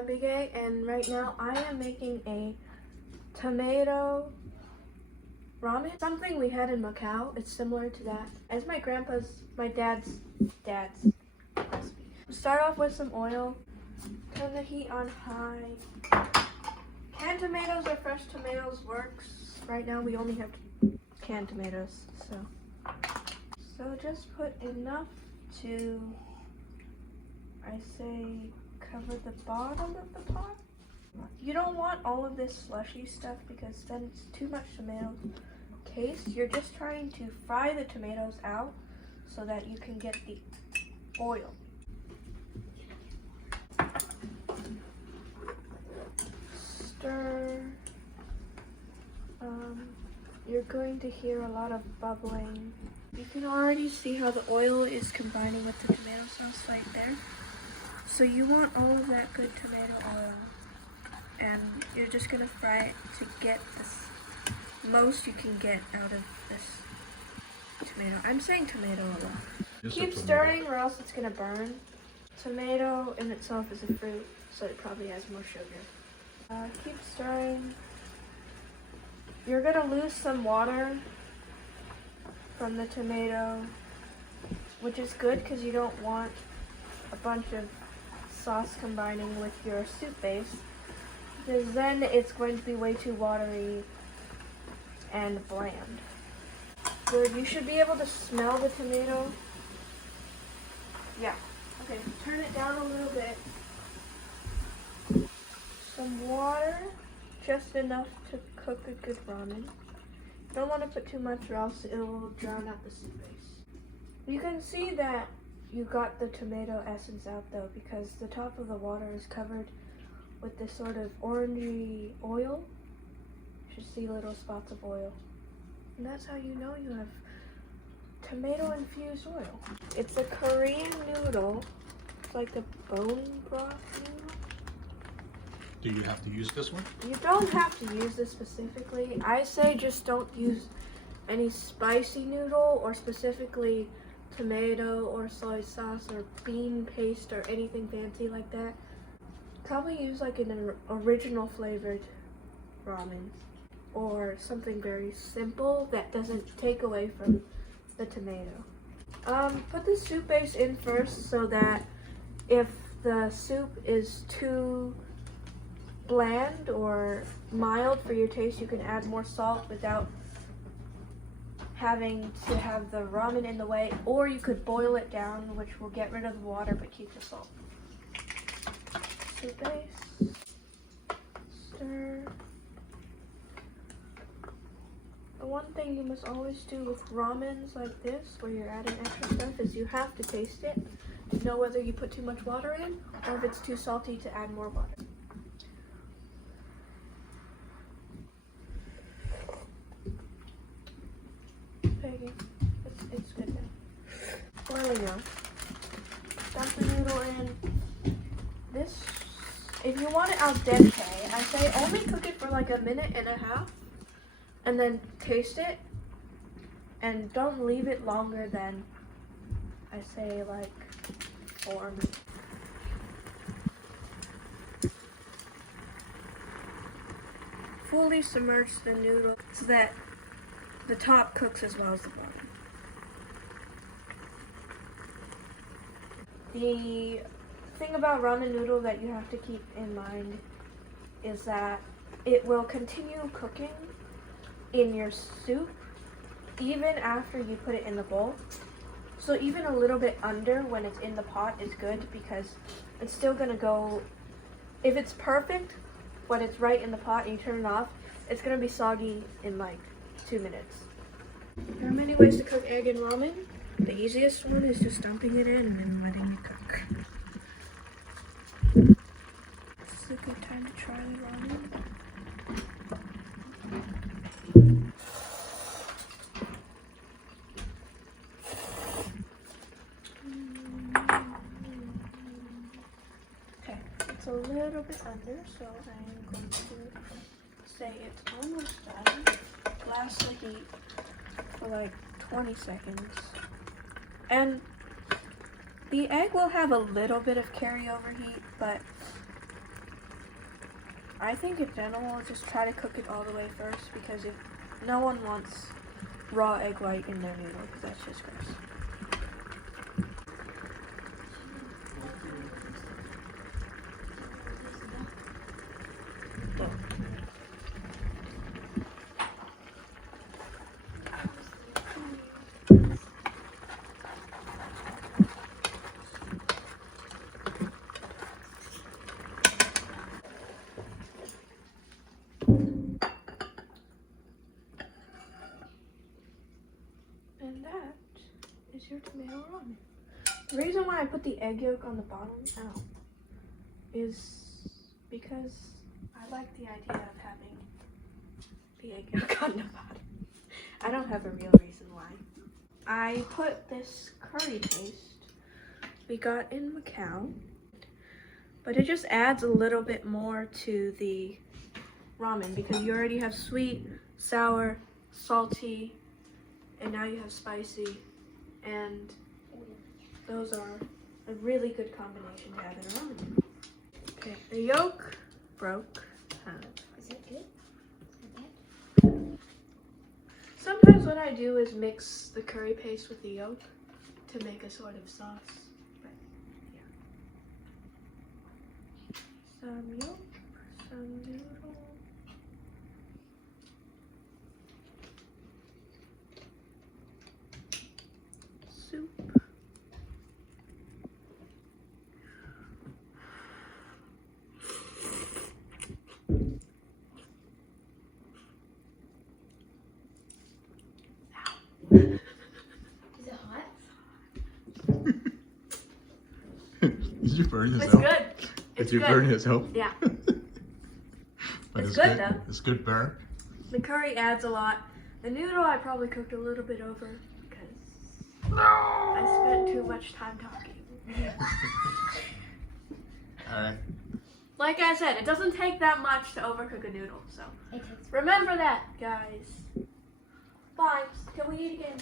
I'm Big A, and right now I am making a tomato ramen. Something we had in Macau. It's similar to that. It's my dad's recipe. Start off with some oil. Turn the heat on high. Canned tomatoes or fresh tomatoes works. Right now we only have canned tomatoes, so just put enough to, I say, cover the bottom of the pot. You don't want all of this slushy stuff because then it's too much tomato taste. You're just trying to fry the tomatoes out so that you can get the oil. Stir. You're going to hear a lot of bubbling. You can already see how the oil is combining with the tomato sauce right there. So you want all of that good tomato oil, and you're just gonna fry it to get the most you can get out of this tomato. I'm saying tomato a lot. Keep stirring or else it's gonna burn. Tomato in itself is a fruit, so it probably has more sugar. Keep stirring. You're gonna lose some water from the tomato, which is good because you don't want a bunch of sauce combining with your soup base, because then it's going to be way too watery and bland. Good, you should be able to smell the tomato. Yeah, okay, turn it down a little bit. Some water, just enough to cook a good ramen. Don't want to put too much or else it will drown out the soup base. You can see that you got the tomato essence out though, because the top of the water is covered with this sort of orangey oil. You should see little spots of oil. And that's how you know you have tomato infused oil. It's a Korean noodle. It's like a bone broth noodle. Do you have to use this one? You don't have to use this specifically. I say just don't use any spicy noodle or specifically tomato or soy sauce or bean paste or anything fancy like that. Probably use like an original flavored ramen or something very simple that doesn't take away from the tomato. Put the soup base in first so that if the soup is too bland or mild for your taste, you can add more salt without having to have the ramen in the way, or you could boil it down, which will get rid of the water but keep the salt. Soup base, stir. The one thing you must always do with ramens like this, where you're adding extra stuff, is you have to taste it to know whether you put too much water in or if it's too salty to add more water. It's good now. Boiling now. Dump the noodle in. This, if you want it al dente, I say only cook it for like a minute and a half, and then taste it, and don't leave it longer than, I say, like 4 minutes. Fully submerge the noodle so that the top cooks as well as the bottom. The thing about ramen noodle that you have to keep in mind is that it will continue cooking in your soup even after you put it in the bowl. So even a little bit under when it's in the pot is good, because it's still gonna go, if it's perfect when it's right in the pot and you turn it off, it's gonna be soggy in like 2 minutes. There are many ways to cook egg in ramen. The easiest one is just dumping it in and then letting it cook. This is a good time to try the ramen. Okay, it's a little bit under, so I'm going to say it's almost done. Blast the heat for like 20 seconds. And the egg will have a little bit of carryover heat, but I think in general, just try to cook it all the way first because if no one wants raw egg white in their noodle, because that's just gross. And that is your tomato ramen. The reason why I put the egg yolk on the bottom is because I like the idea of having the egg yolk on the bottom. I don't have a real reason why. I put this curry paste we got in Macau, but it just adds a little bit more to the ramen because you already have sweet, sour, salty, and now you have spicy, and those are a really good combination to have in a ramen. Okay, the yolk broke. Is that good? Is that bad? Sometimes what I do is mix the curry paste with the yolk to make a sort of sauce. But yeah. Some yolk, some noodle. Soup. Is it hot? Did you burn It's yourself? good. It's Did you good. burn yourself? Yeah. But It's good, though. It's good burn. The curry adds a lot. The noodle I probably cooked a little bit over because I spent too much time talking. Alright. Like I said, it doesn't take that much to overcook a noodle, so It takes remember that, guys. Bye. Can we eat again?